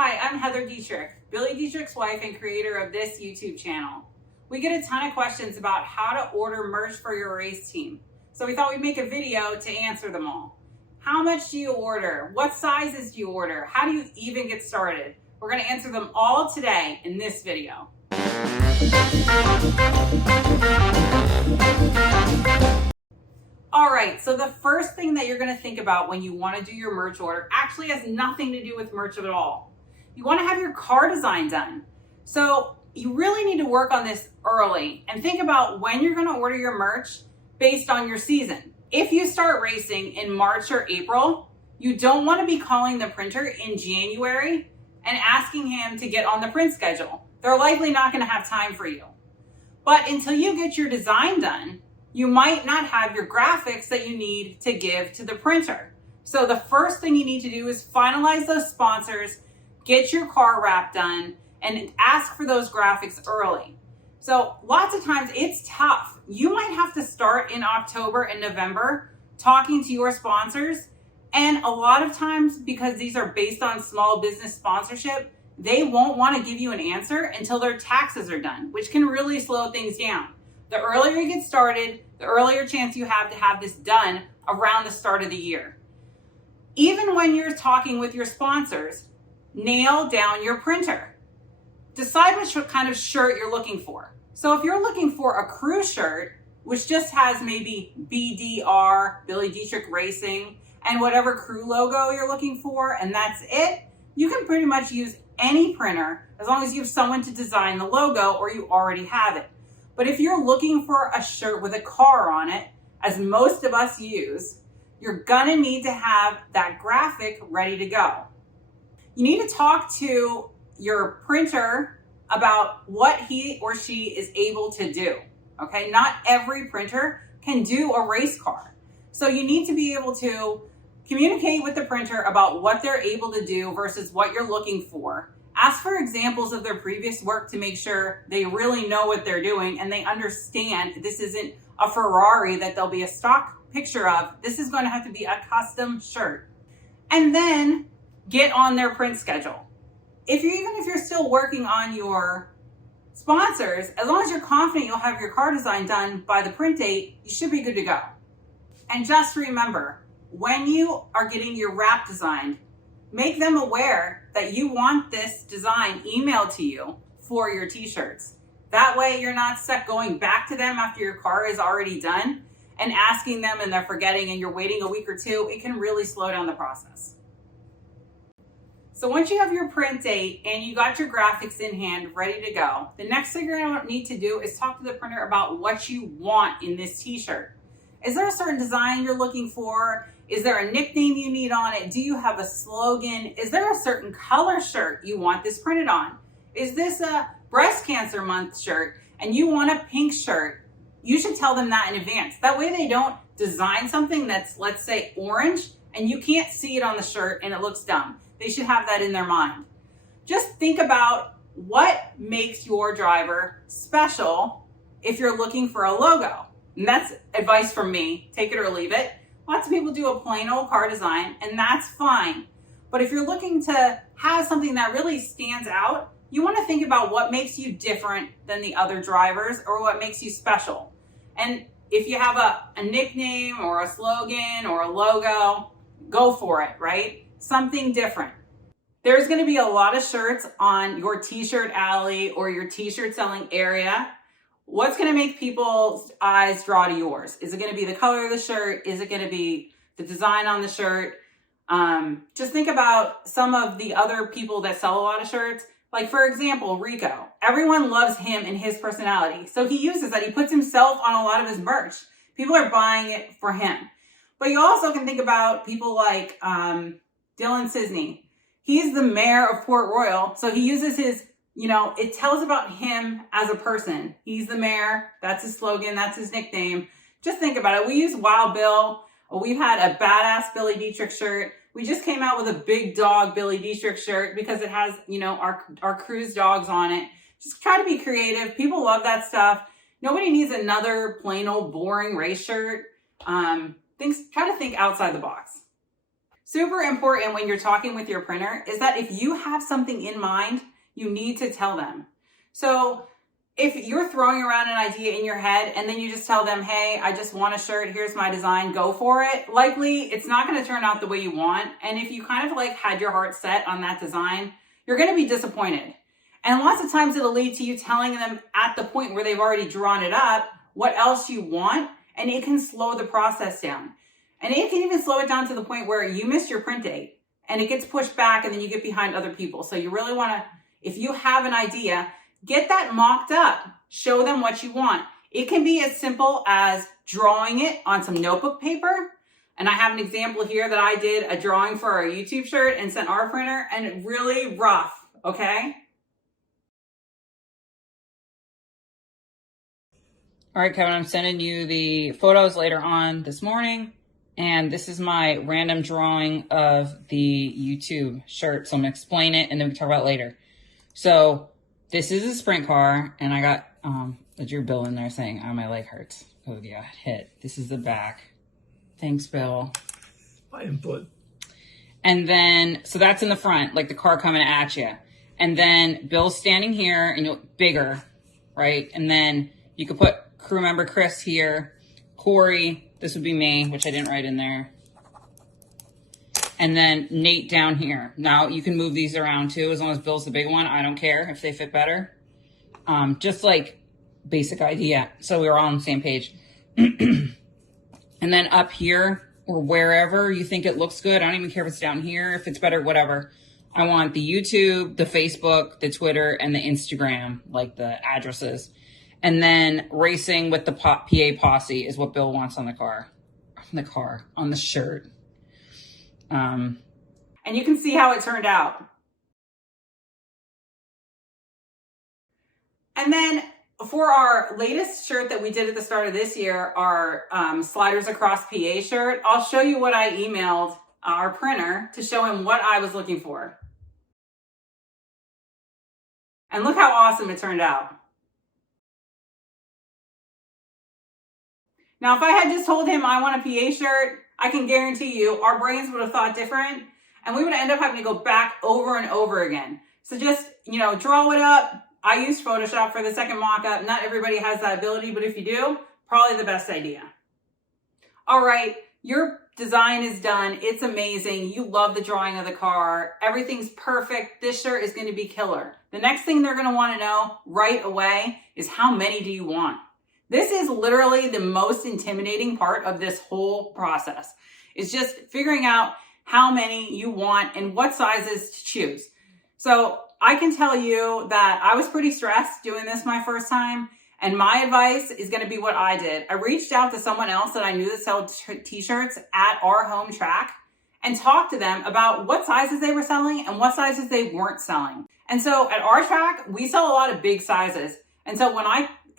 Hi, I'm Heather Dietrich, Billy Dietrich's wife and creator of this YouTube channel. We get a ton of questions about how to order merch for your race team. So we thought we'd make a video to answer them all. How much do you order? What sizes do you order? How do you even get started? We're going to answer them all today in this video. All right, so the first thing that you're going to think about when you want to do your merch order actually has nothing to do with merch at all. You want to have your car design done. So you really need to work on this early and think about when you're going to order your merch based on your season. If you start racing in March or April, you don't want to be calling the printer in January and asking him to get on the print schedule. They're likely not going to have time for you. But until you get your design done, you might not have your graphics that you need to give to the printer. So the first thing you need to do is finalize those sponsors, get your car wrap done, and ask for those graphics early. So lots of times it's tough. You might have to start in October and November talking to your sponsors. And a lot of times, because these are based on small business sponsorship, they won't want to give you an answer until their taxes are done, which can really slow things down. The earlier you get started, the earlier chance you have to have this done around the start of the year. Even when you're talking with your sponsors, nail down your printer. Decide which kind of shirt you're looking for. So if you're looking for a crew shirt, which just has maybe BDR, Billy Dietrich Racing, and whatever crew logo you're looking for, and that's it, you can pretty much use any printer as long as you have someone to design the logo or you already have it. But if you're looking for a shirt with a car on it, as most of us use, you're gonna need to have that graphic ready to go. You need to talk to your printer about what he or she is able to do, okay? Not every printer can do a race car. So you need to be able to communicate with the printer about what they're able to do versus what you're looking for. Ask for examples of their previous work to make sure they really know what they're doing and they understand this isn't a Ferrari that there'll be a stock picture of. This is going to have to be a custom shirt. And then get on their print schedule. Even if you're still working on your sponsors, as long as you're confident you'll have your car design done by the print date, you should be good to go. And just remember, when you are getting your wrap designed, make them aware that you want this design emailed to you for your t-shirts. That way you're not stuck going back to them after your car is already done and asking them and they're forgetting and you're waiting a week or two. It can really slow down the process. So once you have your print date and you got your graphics in hand ready to go, the next thing you're going to need to do is talk to the printer about what you want in this t-shirt. Is there a certain design you're looking for? Is there a nickname you need on it? Do you have a slogan? Is there a certain color shirt you want this printed on? Is this a breast cancer month shirt and you want a pink shirt? You should tell them that in advance. That way they don't design something that's, let's say, orange and you can't see it on the shirt and it looks dumb. They should have that in their mind. Just think about what makes your driver special if you're looking for a logo. And that's advice from me. Take it or leave it. Lots of people do a plain old car design, and that's fine. But if you're looking to have something that really stands out, you want to think about what makes you different than the other drivers or what makes you special. And if you have a nickname or a slogan or a logo, go for it, right? Something different. There's going to be a lot of shirts on your t-shirt alley or your t-shirt selling area. What's going to make people's eyes draw to yours? Is it going to be the color of the shirt? Is it going to be the design on the shirt? Just think about some of the other people that sell a lot of shirts. Like, for example, Rico. Everyone loves him and his personality. So he uses that. He puts himself on a lot of his merch. People are buying it for him. But you also can think about people like Dylan Cisney. He's the mayor of Port Royal. So he uses his, it tells about him as a person. He's the mayor. That's his slogan. That's his nickname. Just think about it. We use Wild Bill. We've had a badass Billy Dietrich shirt. We just came out with a big dog Billy Dietrich shirt because it has, our crew's dogs on it. Just try to be creative. People love that stuff. Nobody needs another plain old boring race shirt. Try to think outside the box. Super important when you're talking with your printer is that if you have something in mind, you need to tell them. So if you're throwing around an idea in your head and then you just tell them, hey, I just want a shirt, here's my design, go for it, likely it's not going to turn out the way you want. And if you kind of like had your heart set on that design, you're going to be disappointed. And lots of times it'll lead to you telling them at the point where they've already drawn it up what else you want, and it can slow the process down. And it can even slow it down to the point where you miss your print date and it gets pushed back and then you get behind other people. So you really want to, if you have an idea, get that mocked up. Show them what you want. It can be as simple as drawing it on some notebook paper. And I have an example here that I did a drawing for our YouTube shirt and sent our printer, and really rough, okay? All right, Kevin, I'm sending you the photos later on this morning. And this is my random drawing of the YouTube shirt. So I'm gonna explain it and then we can talk about it later. So this is a sprint car, and I got a Drew Bill in there saying, oh, my leg hurts. Oh yeah, hit. This is the back. Thanks, Bill. My input. And then, so that's in the front, like the car coming at you. And then Bill's standing here and you're bigger, right? And then you could put crew member Chris here, Corey, this would be me, which I didn't write in there. And then Nate down here. Now you can move these around too, as long as Bill's the big one. I don't care if they fit better. Just like basic idea. So we were all on the same page. And then up here or wherever you think it looks good, I don't even care if it's down here, if it's better, whatever. I want the YouTube, the Facebook, the Twitter, and the Instagram, like the addresses. And then racing with the PA posse is what Bill wants on the car. On the shirt. And you can see how it turned out. And then for our latest shirt that we did at the start of this year, our Sliders Across PA shirt, I'll show you what I emailed our printer to show him what I was looking for. And look how awesome it turned out. Now, if I had just told him I want a PA shirt, I can guarantee you our brains would have thought different and we would end up having to go back over and over again. So just, draw it up. I use Photoshop for the second mock-up. Not everybody has that ability, but if you do, probably the best idea. All right, your design is done. It's amazing. You love the drawing of the car. Everything's perfect. This shirt is going to be killer. The next thing they're going to want to know right away is how many do you want? This is literally the most intimidating part of this whole process. It's just figuring out how many you want and what sizes to choose. So I can tell you that I was pretty stressed doing this my first time. And my advice is going to be what I did. I reached out to someone else that I knew that sold t-shirts at our home track and talked to them about what sizes they were selling and what sizes they weren't selling. And so at our track, we sell a lot of big sizes. And so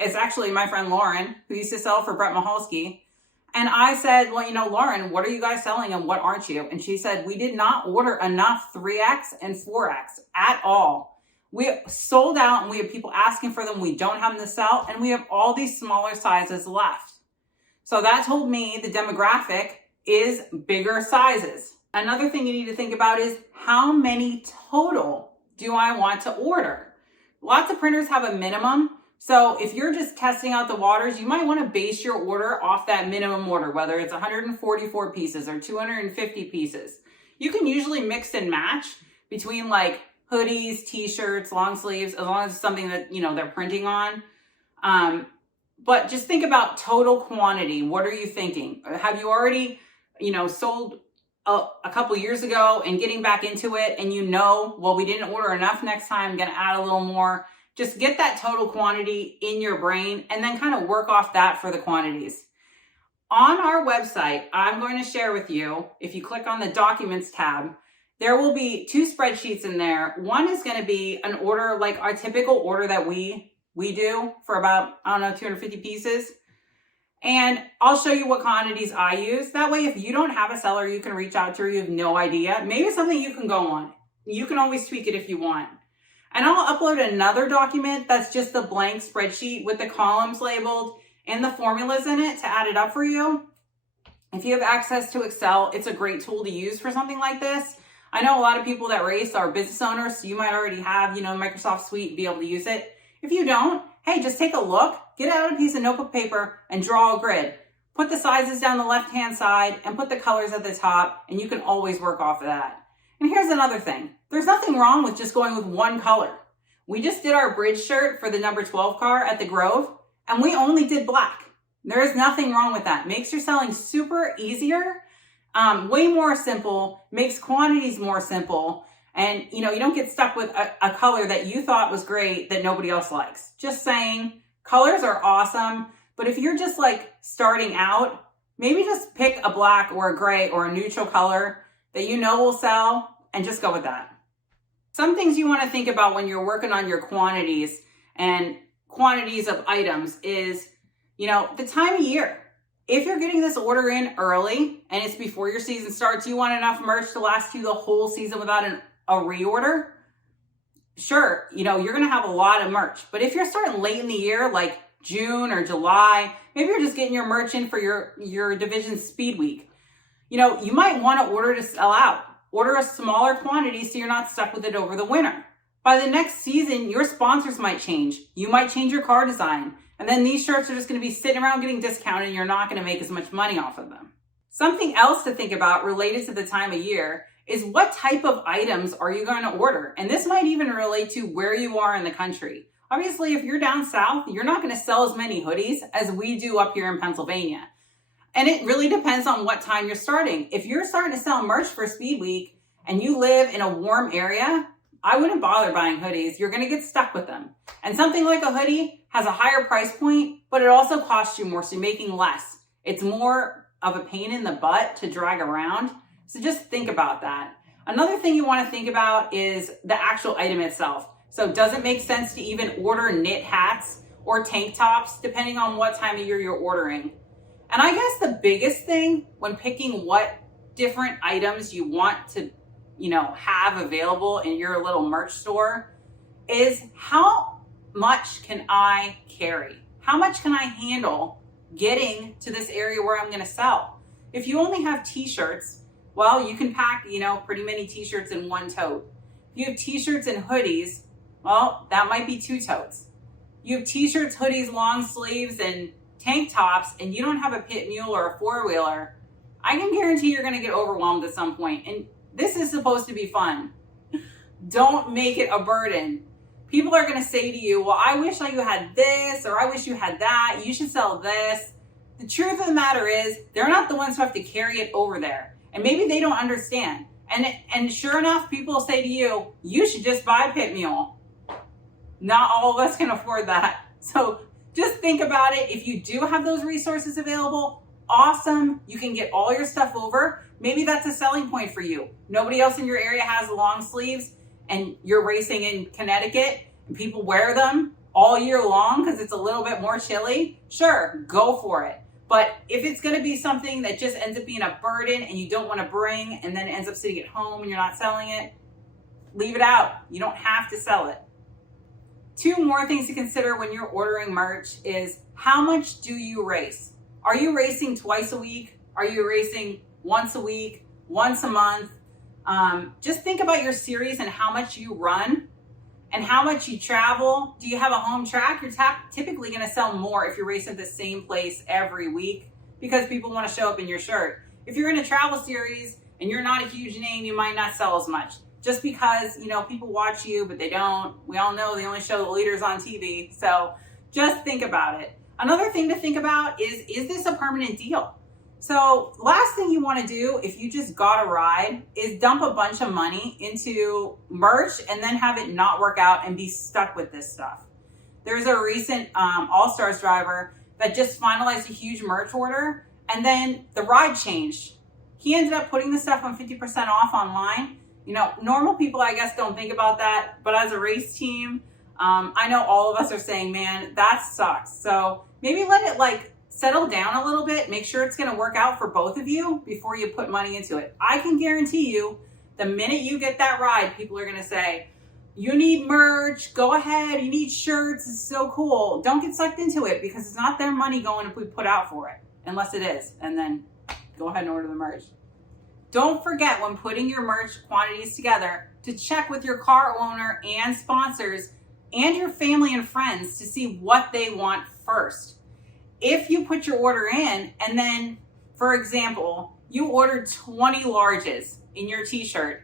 it's actually my friend Lauren, who used to sell for Brett Husky. And I said, well, Lauren, what are you guys selling and what aren't you? And she said, we did not order enough 3X and 4X at all. We sold out and we have people asking for them. We don't have them to sell. And we have all these smaller sizes left. So that told me the demographic is bigger sizes. Another thing you need to think about is how many total do I want to order? Lots of printers have a minimum. So if you're just testing out the waters, you might want to base your order off that minimum order, whether it's 144 pieces or 250 pieces. You can usually mix and match between like hoodies, t-shirts, long sleeves, as long as it's something that, they're printing on. But just think about total quantity. What are you thinking? Have you already, sold a couple years ago and getting back into it and well, we didn't order enough next time, I'm going to add a little more. Just get that total quantity in your brain and then kind of work off that for the quantities. On our website, I'm going to share with you, if you click on the Documents tab, there will be 2 spreadsheets in there. One is going to be an order, like our typical order that we do for about, 250 pieces. And I'll show you what quantities I use. That way, if you don't have a seller you can reach out to or you have no idea, maybe it's something you can go on. You can always tweak it if you want. And I'll upload another document that's just the blank spreadsheet with the columns labeled and the formulas in it to add it up for you. If you have access to Excel, it's a great tool to use for something like this. I know a lot of people that race are business owners, so you might already have, Microsoft Suite and be able to use it. If you don't, hey, just take a look, get out a piece of notebook paper and draw a grid. Put the sizes down the left-hand side and put the colors at the top, and you can always work off of that. And here's another thing. There's nothing wrong with just going with one color. We just did our bridge shirt for the number 12 car at the Grove, and we only did black. There is nothing wrong with that. Makes your selling super easier, way more simple, makes quantities more simple, and you don't get stuck with a color that you thought was great that nobody else likes. Just saying, colors are awesome, but if you're just like starting out, maybe just pick a black or a gray or a neutral color that will sell and just go with that. Some things you want to think about when you're working on your quantities and quantities of items is, the time of year. If you're getting this order in early and it's before your season starts, you want enough merch to last you the whole season without a reorder, sure, you're going to have a lot of merch. But if you're starting late in the year, like June or July, maybe you're just getting your merch in for your division speed week. You might want to order to sell out. Order a smaller quantity so you're not stuck with it over the winter. By the next season, your sponsors might change. You might change your car design. And then these shirts are just going to be sitting around getting discounted and you're not going to make as much money off of them. Something else to think about related to the time of year is what type of items are you going to order? And this might even relate to where you are in the country. Obviously, if you're down south, you're not going to sell as many hoodies as we do up here in Pennsylvania. And it really depends on what time you're starting. If you're starting to sell merch for Speed Week and you live in a warm area, I wouldn't bother buying hoodies. You're going to get stuck with them. And something like a hoodie has a higher price point, but it also costs you more, so you're making less. It's more of a pain in the butt to drag around. So just think about that. Another thing you want to think about is the actual item itself. So does it make sense to even order knit hats or tank tops, depending on what time of year you're ordering? And I guess the biggest thing when picking what different items you want to have available in your little merch store is how much can I carry? How much can I handle getting to this area where I'm going to sell? If you only have t-shirts, well, you can pack, pretty many t-shirts in one tote. If you have t-shirts and hoodies, well, that might be 2 totes. You have t-shirts, hoodies, long sleeves, and tank tops, and you don't have a pit mule or a 4-wheeler, I can guarantee you're going to get overwhelmed at some point. And this is supposed to be fun. Don't make it a burden. People are going to say to you, well, I wish you had this, or I wish you had that. You should sell this. The truth of the matter is, they're not the ones who have to carry it over there. And maybe they don't understand. And sure enough, people will say to you, you should just buy a pit mule. Not all of us can afford that. So just think about it. If you do have those resources available, awesome. You can get all your stuff over. Maybe that's a selling point for you. Nobody else in your area has long sleeves and you're racing in Connecticut and people wear them all year long because it's a little bit more chilly. Sure, go for it. But if it's going to be something that just ends up being a burden and you don't want to bring and then it ends up sitting at home and you're not selling it, leave it out. You don't have to sell it. 2 more things to consider when you're ordering merch is how much do you race? Are you racing twice a week? Are you racing once a week, once a month? Just think about your series and how much you run and how much you travel. Do you have a home track? You're typically going to sell more if you're racing at the same place every week because people want to show up in your shirt. If you're in a travel series and you're not a huge name, you might not sell as much. Just because, people watch you, but they don't. We all know they only show the leaders on TV. So just think about it. Another thing to think about is this a permanent deal? So last thing you want to do if you just got a ride is dump a bunch of money into merch and then have it not work out and be stuck with this stuff. There's a recent All-Stars driver that just finalized a huge merch order and then the ride changed. He ended up putting the stuff on 50% off online. Normal people, I guess, don't think about that. But as a race team, I know all of us are saying, man, that sucks. So maybe let it settle down a little bit. Make sure it's going to work out for both of you before you put money into it. I can guarantee you the minute you get that ride, people are going to say, you need merch. Go ahead. You need shirts. It's so cool. Don't get sucked into it because it's not their money going to be put out for it unless it is. And then go ahead and order the merch. Don't forget when putting your merch quantities together to check with your car owner and sponsors and your family and friends to see what they want first. If you put your order in and then, for example, you ordered 20 larges in your t-shirt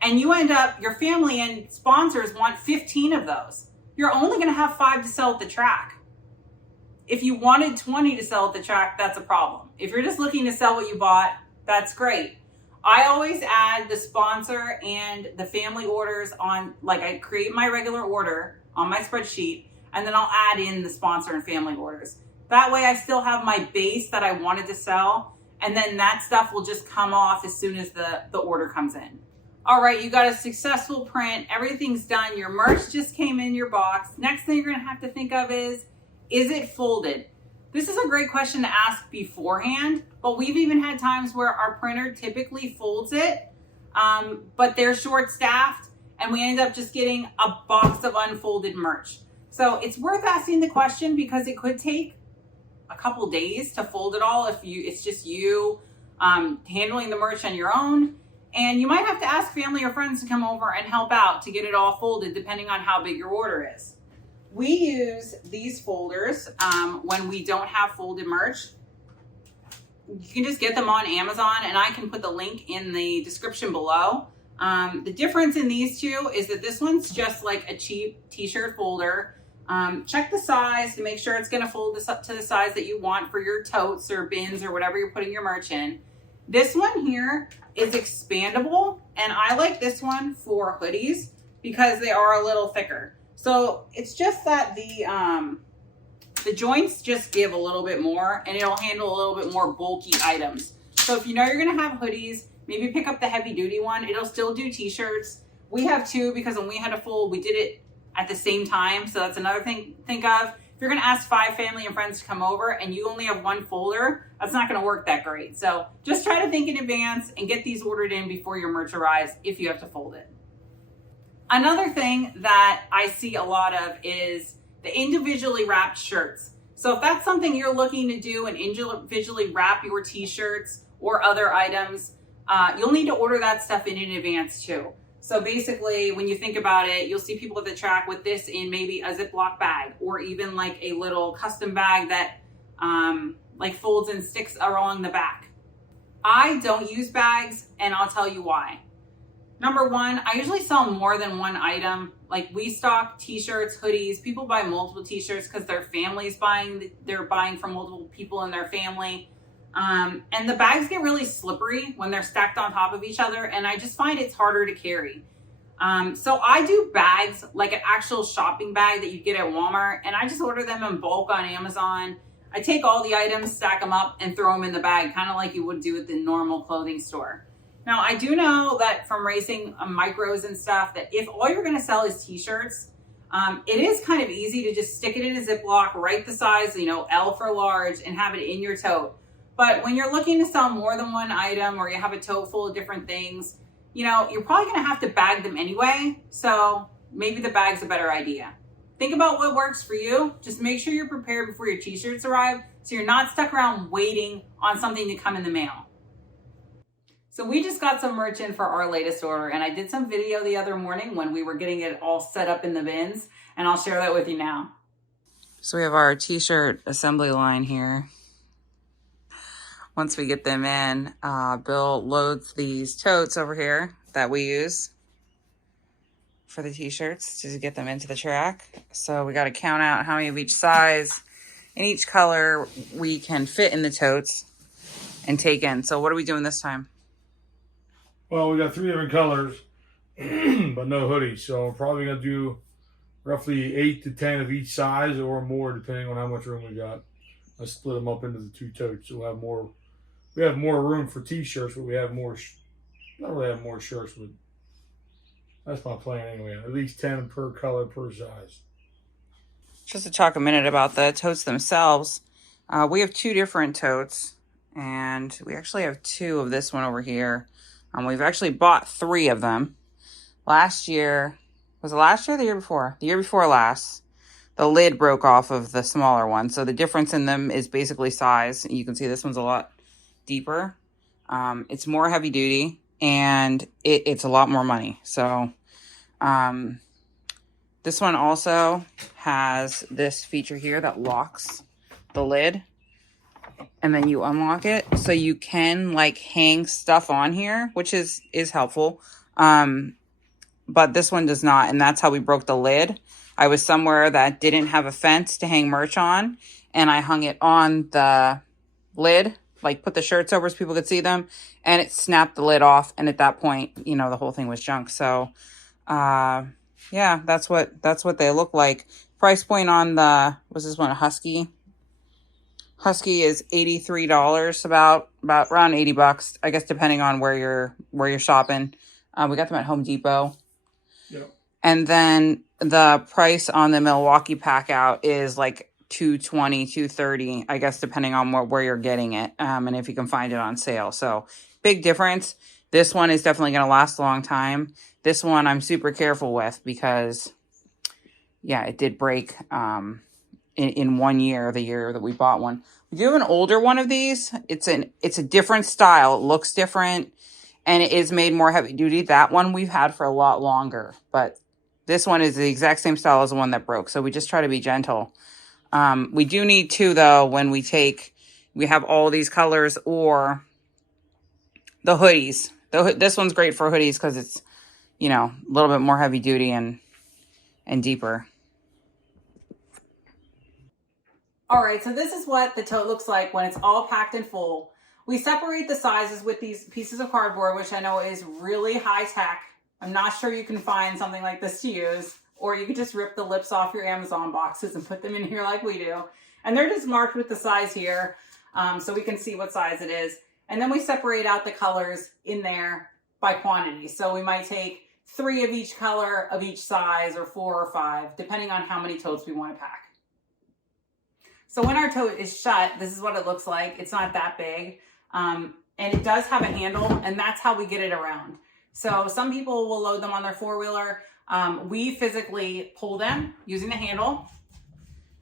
and you end up, your family and sponsors want 15 of those, you're only going to have 5 to sell at the track. If you wanted 20 to sell at the track, that's a problem. If you're just looking to sell what you bought, that's great. I always add the sponsor and the family orders on, like I create my regular order on my spreadsheet, and then I'll add in the sponsor and family orders. That way I still have my base that I wanted to sell, and then that stuff will just come off as soon as the order comes in. All right, you got a successful print, everything's done, your merch just came in your box. Next thing you're gonna have to think of is it folded? This is a great question to ask beforehand, but we've even had times where our printer typically folds it, but they're short-staffed, and we end up just getting a box of unfolded merch. So it's worth asking the question because it could take a couple days to fold it all if it's just you handling the merch on your own. And you might have to ask family or friends to come over and help out to get it all folded depending on how big your order is. We use these folders when we don't have folded merch. You can just get them on Amazon, and I can put the link in the description below. The difference in these two is that this one's just like a cheap t-shirt folder. Check the size to make sure it's going to fold this up to the size that you want for your totes or bins or whatever you're putting your merch in. This one here is expandable, and I like this one for hoodies because they are a little thicker. So it's just that the joints just give a little bit more, and it'll handle a little bit more bulky items. So if you know you're gonna have hoodies, maybe pick up the heavy duty one. It'll still do t-shirts. We have two because when we had to fold, we did it at the same time. So that's another thing to think of. If you're gonna ask 5 family and friends to come over and you only have one folder, that's not gonna work that great. So just try to think in advance and get these ordered in before your merch arrives if you have to fold it. Another thing that I see a lot of is the individually wrapped shirts. So if that's something you're looking to do and individually wrap your t-shirts or other items, you'll need to order that stuff in advance too. So basically, when you think about it, you'll see people at the track with this in maybe a Ziploc bag or even like a little custom bag that like folds and sticks along the back. I don't use bags, and I'll tell you why. Number one, I usually sell more than one item. Like we stock t-shirts, hoodies. People buy multiple t-shirts because their family's buying. They're buying from multiple people in their family. And the bags get really slippery when they're stacked on top of each other, and I just find it's harder to carry. So I do bags, like an actual shopping bag that you get at Walmart, and I just order them in bulk on Amazon. I take all the items, stack them up, and throw them in the bag, kind of like you would do at the normal clothing store. Now, I do know that from racing micros and stuff, that if all you're gonna sell is t-shirts, it is kind of easy to just stick it in a Ziploc, write the size, L for large, and have it in your tote. But when you're looking to sell more than one item or you have a tote full of different things, you're probably gonna have to bag them anyway. So maybe the bag's a better idea. Think about what works for you. Just make sure you're prepared before your t-shirts arrive so you're not stuck around waiting on something to come in the mail. So we just got some merch in for our latest order, and I did some video the other morning when we were getting it all set up in the bins, and I'll share that with you now. So we have our t-shirt assembly line here. Once we get them in, Bill loads these totes over here that we use for the t-shirts to get them into the track. So we got to count out how many of each size and each color we can fit in the totes and take in. So what are we doing this time? Well, we got 3 different colors, but no hoodies. So we're probably going to do roughly 8 to 10 of each size or more, depending on how much room we got. Let's split them up into the 2 totes. So we'll have more. We have more room for t-shirts, but we have more. Not really have more shirts, but that's my plan anyway. At least 10 per color per size. Just to talk a minute about the totes themselves, we have 2 different totes, and we actually have 2 of this one over here. We've actually bought 3 of them. Last year, was it last year or the year before? The year before last, the lid broke off of the smaller one. So the difference in them is basically size. You can see this one's a lot deeper. It's more heavy duty and it's a lot more money. So this one also has this feature here that locks the lid and then you unlock it. So you can like hang stuff on here, which is helpful. But this one does not. And that's how we broke the lid. I was somewhere that didn't have a fence to hang merch on. And I hung it on the lid, like put the shirts over so people could see them. And it snapped the lid off. And at that point, you know, the whole thing was junk. So, yeah, that's what they look like. Price point on the, what's this one, a Husky? Husky is $83, about around 80 bucks, I guess, depending on where you're shopping. We got them at Home Depot. Yep. And then the price on the Milwaukee pack out is like $220, $230, I guess, depending on where you're getting it, and if you can find it on sale. So big difference. This one is definitely going to last a long time. This one I'm super careful with because, yeah, it did break in 1 year, the year that we bought one. We do have an older one of these. It's a different style. It looks different. And it is made more heavy duty. That one we've had for a lot longer. But this one is the exact same style as the one that broke. So we just try to be gentle. We do need two, though, when we have all these colors or the hoodies. This one's great for hoodies because it's, you know, a little bit more heavy duty and deeper. All right, so this is what the tote looks like when it's all packed in full. We separate the sizes with these pieces of cardboard, which I know is really high tech. I'm not sure you can find something like this to use, or you could just rip the lips off your Amazon boxes and put them in here like we do. And they're just marked with the size here, so we can see what size it is. And then we separate out the colors in there by quantity. So we might take 3 of each color of each size, or 4 or 5, depending on how many totes we want to pack. So when our tote is shut, this is what it looks like. It's not that big. And it does have a handle, and that's how we get it around. So some people will load them on their 4-wheeler. We physically pull them using the handle,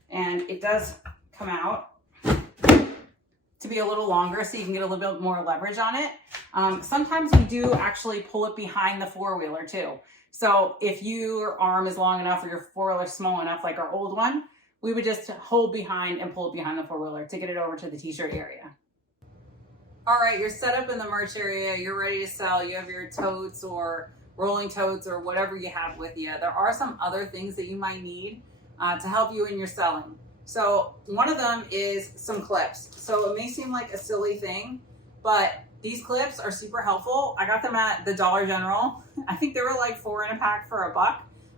and it does come out to be a little longer so you can get a little bit more leverage on it. Sometimes we do actually pull it behind the 4-wheeler too. So if your arm is long enough or your 4-wheeler is small enough, like our old one, we would just hold behind and pull it behind the 4-wheeler to get it over to the t-shirt area. All right, you're set up in the merch area. You're ready to sell. You have your totes or rolling totes or whatever you have with you. There are some other things that you might need to help you in your selling. So one of them is some clips. So it may seem like a silly thing, but these clips are super helpful. I got them at the Dollar General. I think they were like 4 in a pack for $1.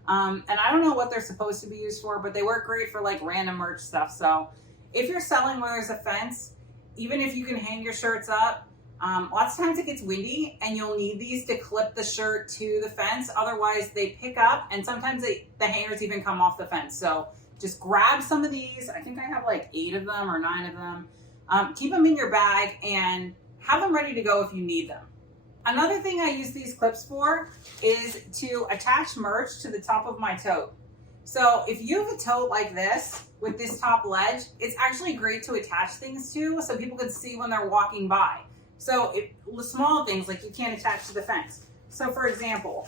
And I don't know what they're supposed to be used for, but they work great for like random merch stuff. So if you're selling where there's a fence, even if you can hang your shirts up, lots of times it gets windy and you'll need these to clip the shirt to the fence. Otherwise they pick up, and sometimes the hangers even come off the fence. So just grab some of these. I think I have like 8 of them or 9 of them. Keep them in your bag and have them ready to go if you need them. Another thing I use these clips for is to attach merch to the top of my tote. So if you have a tote like this with this top ledge, it's actually great to attach things to so people can see when they're walking by. So small things like you can't attach to the fence. So for example,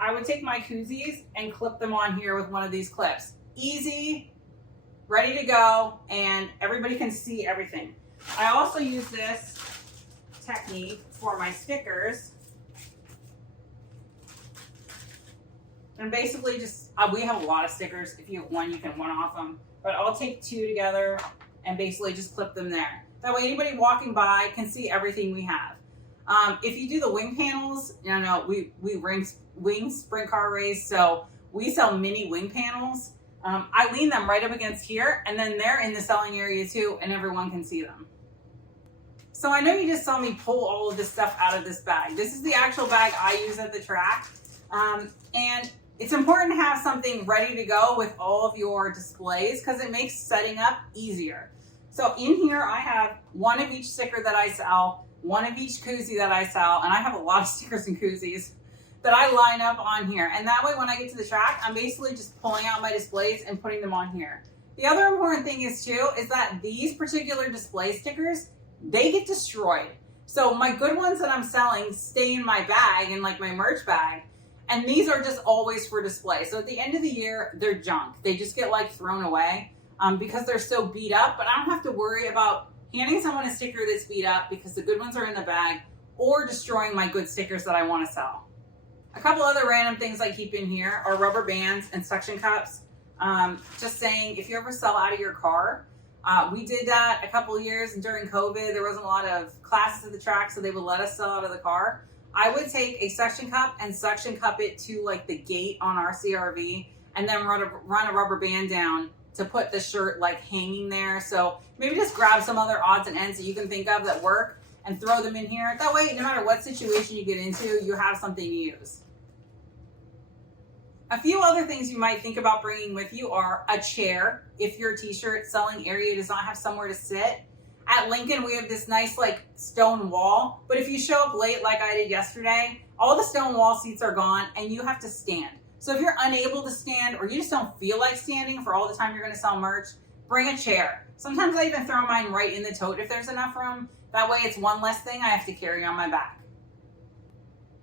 I would take my koozies and clip them on here with one of these clips. Easy, ready to go, and everybody can see everything. I also use this technique for my stickers. And basically just, we have a lot of stickers. If you have one, you can one-off them. But I'll take 2 together and basically just clip them there. That way anybody walking by can see everything we have. If you do the wing panels, we wing sprint car race, so we sell mini wing panels. I lean them right up against here, and then they're in the selling area too, and everyone can see them. So I know you just saw me pull all of this stuff out of this bag. This is the actual bag I use at the track. And it's important to have something ready to go with all of your displays because it makes setting up easier. So in here I have 1 of each sticker that I sell, 1 of each koozie that I sell, and I have a lot of stickers and koozies that I line up on here. And that way when I get to the track, I'm basically just pulling out my displays and putting them on here. The other important thing is that these particular display stickers they get destroyed. So my good ones that I'm selling stay in my bag, in like my merch bag. And these are just always for display. So at the end of the year, they're junk. They just get like thrown away because they're so beat up. But I don't have to worry about handing someone a sticker that's beat up because the good ones are in the bag, or destroying my good stickers that I want to sell. A couple other random things I keep in here are rubber bands and suction cups. Just saying, if you ever sell out of your car, we did that a couple of years during COVID. There wasn't a lot of classes at the track, so they would let us sell out of the car. I would take a suction cup and suction cup it to like the gate on our CRV, and then run a rubber band down to put the shirt like hanging there. So maybe just grab some other odds and ends that you can think of that work and throw them in here. That way, no matter what situation you get into, you have something to use. A few other things you might think about bringing with you are a chair. If your t-shirt selling area does not have somewhere to sit. At Lincoln, we have this nice like stone wall, but if you show up late like I did yesterday, all the stone wall seats are gone and you have to stand. So if you're unable to stand, or you just don't feel like standing for all the time you're gonna sell merch, bring a chair. Sometimes I even throw mine right in the tote if there's enough room. That way it's one less thing I have to carry on my back.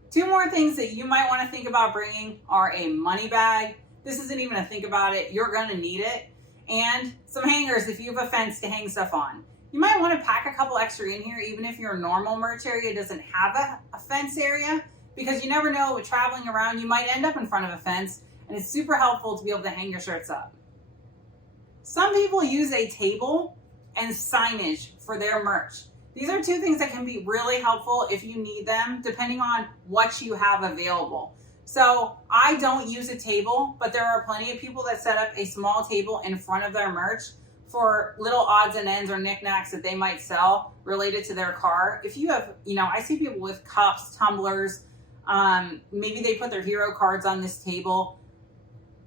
Two more things that you might want to think about bringing are a money bag. This isn't even a think about it, you're gonna need it. And some hangers if you have a fence to hang stuff on. You might want to pack a couple extra in here, even if your normal merch area doesn't have a fence area, because you never know, with traveling around, you might end up in front of a fence, and it's super helpful to be able to hang your shirts up. Some people use a table and signage for their merch. These are two things that can be really helpful if you need them, depending on what you have available. So I don't use a table, but there are plenty of people that set up a small table in front of their merch for little odds and ends or knickknacks that they might sell related to their car. If you have, I see people with cups, tumblers, maybe they put their hero cards on this table.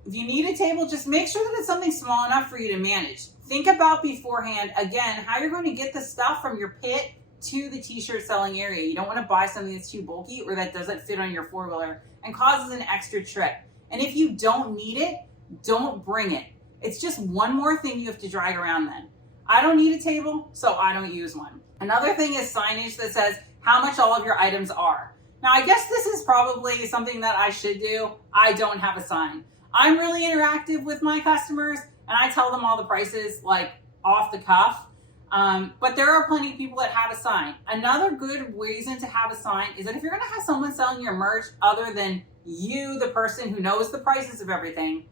If you need a table, just make sure that it's something small enough for you to manage. Think about beforehand, again, how you're going to get the stuff from your pit to the t-shirt selling area. You don't want to buy something that's too bulky or that doesn't fit on your four-wheeler and causes an extra trip. And if you don't need it, don't bring it. It's just one more thing you have to drag around then. I don't need a table, so I don't use one. Another thing is signage that says how much all of your items are. Now, I guess this is probably something that I should do. I don't have a sign. I'm really interactive with my customers, and I tell them all the prices like off the cuff. But there are plenty of people that have a sign. Another good reason to have a sign is that if you're gonna have someone selling your merch other than you, the person who knows the prices of everything,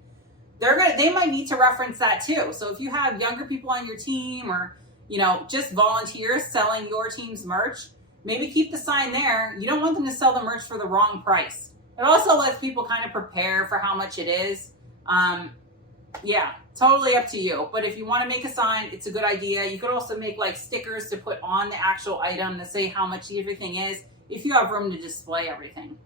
they might need to reference that too. So if you have younger people on your team, or just volunteers selling your team's merch, maybe keep the sign there. You don't want them to sell the merch for the wrong price. It also lets people kind of prepare for how much it is. Yeah, totally up to you. But if you want to make a sign, it's a good idea. You could also make like stickers to put on the actual item to say how much everything is, if you have room to display everything.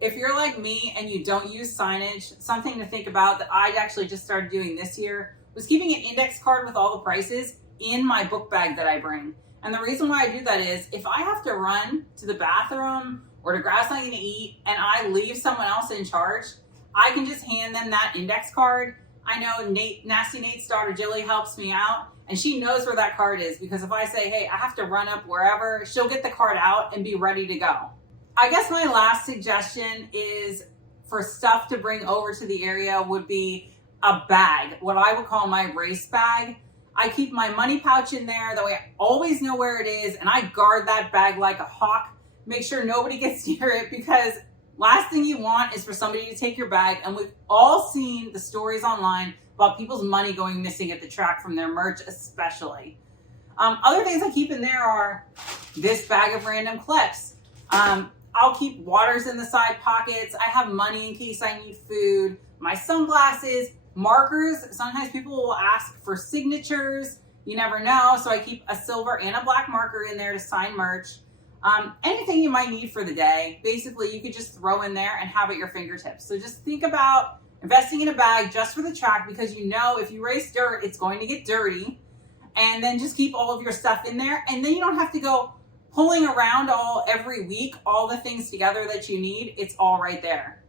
If you're like me and you don't use signage, something to think about that I actually just started doing this year was keeping an index card with all the prices in my book bag that I bring. And the reason why I do that is if I have to run to the bathroom or to grab something to eat and I leave someone else in charge, I can just hand them that index card. I know Nasty Nate's daughter Jilly helps me out, and she knows where that card is, because if I say, hey, I have to run up wherever, she'll get the card out and be ready to go. I guess my last suggestion is for stuff to bring over to the area would be a bag, what I would call my race bag. I keep my money pouch in there, that way I always know where it is, and I guard that bag like a hawk. Make sure nobody gets near it, because last thing you want is for somebody to take your bag. And we've all seen the stories online about people's money going missing at the track from their merch especially. Other things I keep in there are this bag of random clips. I'll keep waters in the side pockets. I have money in case I need food, my sunglasses, markers. Sometimes people will ask for signatures. You never know. So I keep a silver and a black marker in there to sign merch. Anything you might need for the day, basically you could just throw in there and have at your fingertips. So just think about investing in a bag just for the track, because if you race dirt, it's going to get dirty. And then just keep all of your stuff in there, and then you don't have to go pulling around every week, all the things together that you need. It's all right there.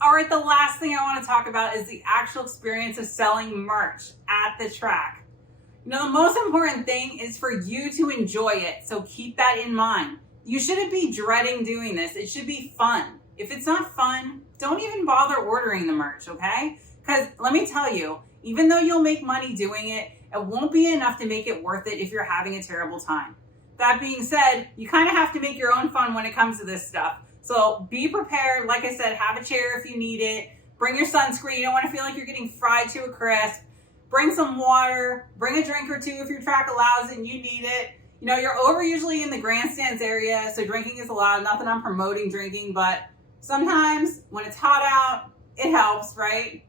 All right, the last thing I want to talk about is the actual experience of selling merch at the track. You know, the most important thing is for you to enjoy it. So keep that in mind. You shouldn't be dreading doing this. It should be fun. If it's not fun, don't even bother ordering the merch, okay? Because let me tell you, even though you'll make money doing it, it won't be enough to make it worth it if you're having a terrible time. That being said, you kind of have to make your own fun when it comes to this stuff. So be prepared. Like I said, have a chair if you need it. Bring your sunscreen. You don't want to feel like you're getting fried to a crisp. Bring some water. Bring a drink or two if your track allows it and you need it. You know, you're over usually in the grandstands area, so drinking is allowed. Not that I'm promoting drinking, but sometimes when it's hot out, it helps, right?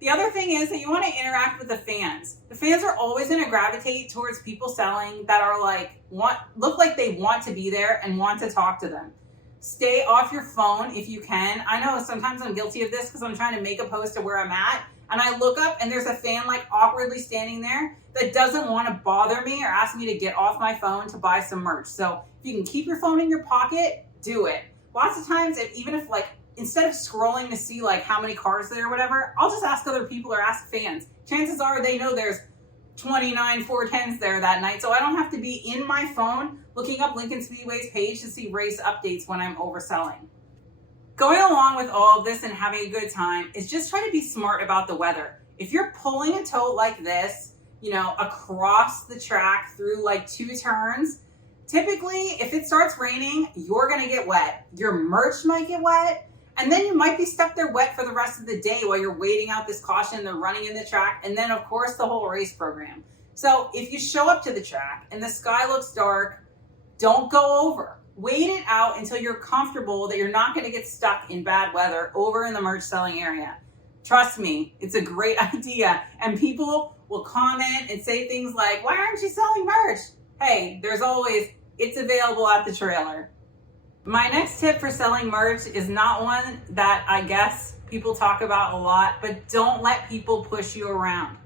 The other thing is that you want to interact with the fans. The fans are always going to gravitate towards people selling that are like, look like they want to be there and want to talk to them. Stay off your phone if you can. I know sometimes I'm guilty of this because I'm trying to make a post of where I'm at, and I look up and there's a fan like awkwardly standing there that doesn't want to bother me or ask me to get off my phone to buy some merch. So if you can keep your phone in your pocket, do it. Lots of times, even if like, instead of scrolling to see like how many cars there or whatever, I'll just ask other people or ask fans. Chances are they know there's 29 410s there that night, so I don't have to be in my phone looking up Lincoln Speedway's page to see race updates when I'm overselling. Going along with all of this and having a good time is just try to be smart about the weather. If you're pulling a tote like this, you know, across the track through like 2 turns, typically if it starts raining, you're gonna get wet. Your merch might get wet, and then you might be stuck there wet for the rest of the day while you're waiting out this caution, the running in the track, and then of course the whole race program. So if you show up to the track and the sky looks dark, don't go over. Wait it out until you're comfortable that you're not gonna get stuck in bad weather over in the merch selling area. Trust me, it's a great idea. And people will comment and say things like, why aren't you selling merch? Hey, there's always, it's available at the trailer. My next tip for selling merch is not one that I guess people talk about a lot, but don't let people push you around.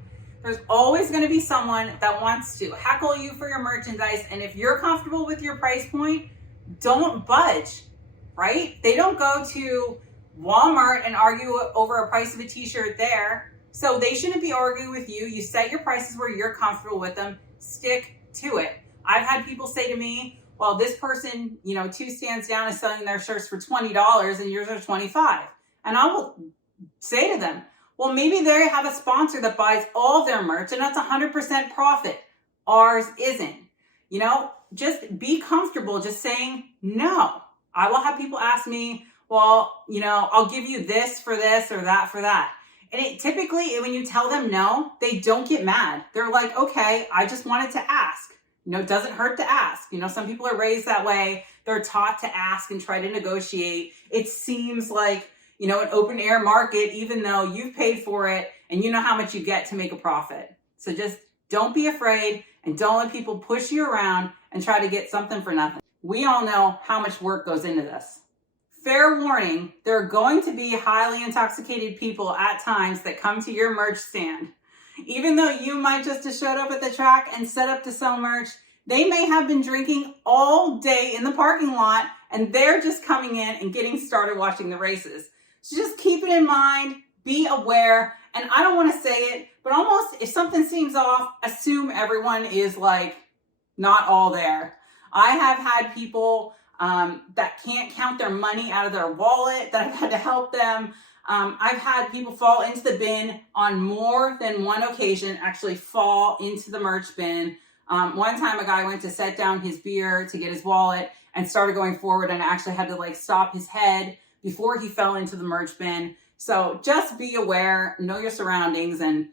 There's always going to be someone that wants to heckle you for your merchandise, and if you're comfortable with your price point, don't budge, right? They don't go to Walmart and argue over a price of a t-shirt there, so they shouldn't be arguing with you. You set your prices where you're comfortable with them, stick to it. I've had people say to me, well, this person, you know, 2 stands down is selling their shirts for $20 and yours are $25. And I will say to them, well, maybe they have a sponsor that buys all their merch and that's 100% profit. Ours isn't. You know, just be comfortable just saying no. I will have people ask me, well, you know, I'll give you this or that for that. And it typically, when you tell them no, they don't get mad. They're like, okay, I just wanted to ask. You know, it doesn't hurt to ask. You know, some people are raised that way. They're taught to ask and try to negotiate. It seems like, you know, an open air market, even though you've paid for it and you know how much you get to make a profit. So just don't be afraid and don't let people push you around and try to get something for nothing. We all know how much work goes into this. Fair warning, there are going to be highly intoxicated people at times that come to your merch stand. Even though you might just have showed up at the track and set up to sell merch, they may have been drinking all day in the parking lot and they're just coming in and getting started watching the races. So just keep it in mind, be aware, and I don't want to say it, but almost if something seems off, assume everyone is like not all there. I have had people that can't count their money out of their wallet that I've had to help them. I've had people fall into the bin on more than one occasion, actually fall into the merch bin. One time a guy went to set down his beer to get his wallet and started going forward and actually had to like stop his head before he fell into the merch bin. So just be aware, know your surroundings and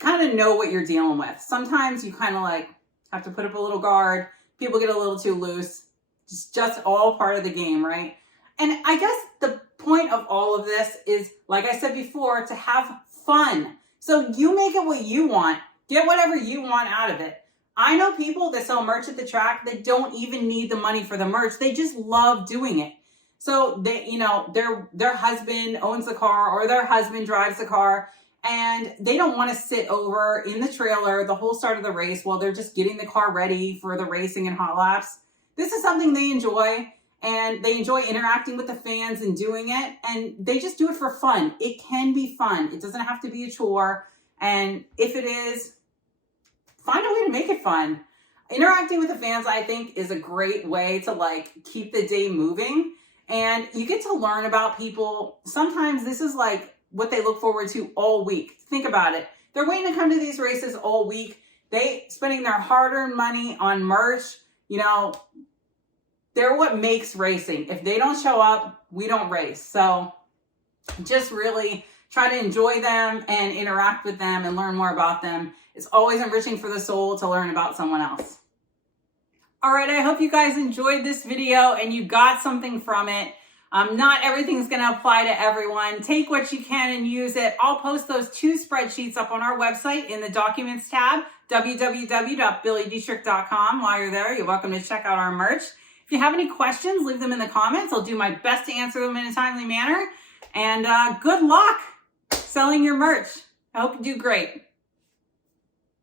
kind of know what you're dealing with. Sometimes you kind of like have to put up a little guard. People get a little too loose. It's just all part of the game, right? And I guess the point of all of this is, like I said before, to have fun. So you make it what you want. Get whatever you want out of it. I know people that sell merch at the track that don't even need the money for the merch. They just love doing it. So they, you know, their husband owns the car or their husband drives the car and they don't want to sit over in the trailer the whole start of the race while they're just getting the car ready for the racing and hot laps. This is something they enjoy. And they enjoy interacting with the fans and doing it. And they just do it for fun. It can be fun. It doesn't have to be a chore. And if it is, find a way to make it fun. Interacting with the fans, I think, is a great way to like keep the day moving, and you get to learn about people. Sometimes this is like what they look forward to all week. Think about it. They're waiting to come to these races all week. They spending their hard-earned money on merch. You know, they're what makes racing. If they don't show up, we don't race. So just really try to enjoy them and interact with them and learn more about them. It's always enriching for the soul to learn about someone else. All right, I hope you guys enjoyed this video and you got something from it. Not everything's gonna apply to everyone. Take what you can and use it. I'll post those 2 spreadsheets up on our website in the Documents tab, www.billydietrich.com. While you're there, you're welcome to check out our merch. If you have any questions, leave them in the comments. I'll do my best to answer them in a timely manner. And good luck selling your merch. I hope you do great.